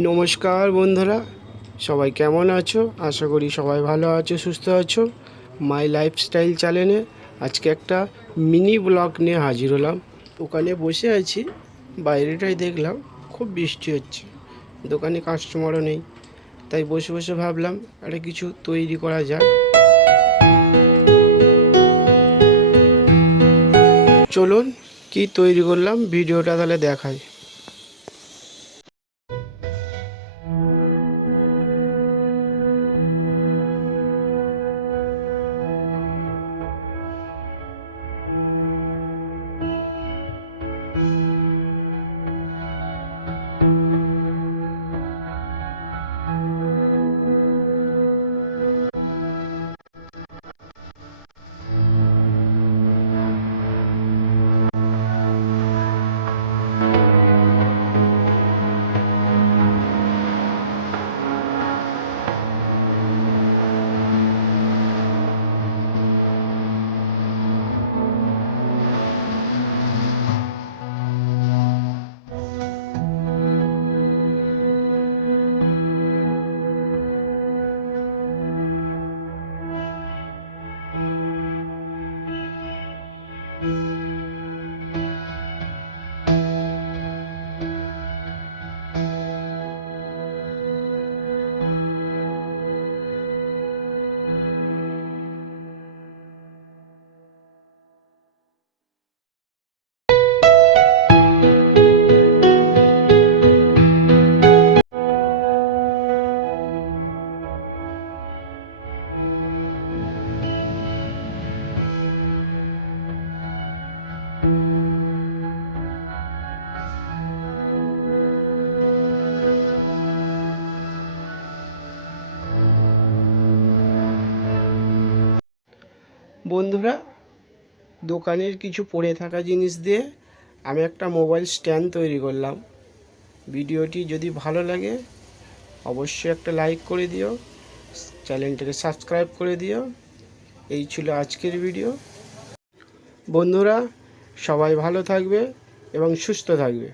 নমস্কার বন্ধুরা, সবাই কেমন আছো? আশা করি সবাই ভালো আছো, সুস্থ আছো। মাই লাইফস্টাইল চ্যানেলে আজকে একটা মিনি ব্লগ নিয়ে হাজির হলাম। দোকানে বসে আছি, বাইরেটাই দেখলাম খুব বৃষ্টি হচ্ছে, দোকানে কাস্টমারও নেই, তাই বসে বসে ভাবলাম একটা কিছু তৈরি করা যাক। চলুন কি তৈরি করলাম ভিডিওটা তাহলে দেখাই। বন্ধুরা, দোকানের কিছু পড়ে থাকা জিনিস দিয়ে আমি একটা মোবাইল স্ট্যান্ড তৈরি করলাম। ভিডিওটি যদি ভালো লাগে অবশ্যই একটা লাইক করে দিও, চ্যানেলটাকে সাবস্ক্রাইব করে দিও। এই ছিল আজকের ভিডিও। বন্ধুরা, সবাই ভালো থাকবে এবং সুস্থ থাকবে।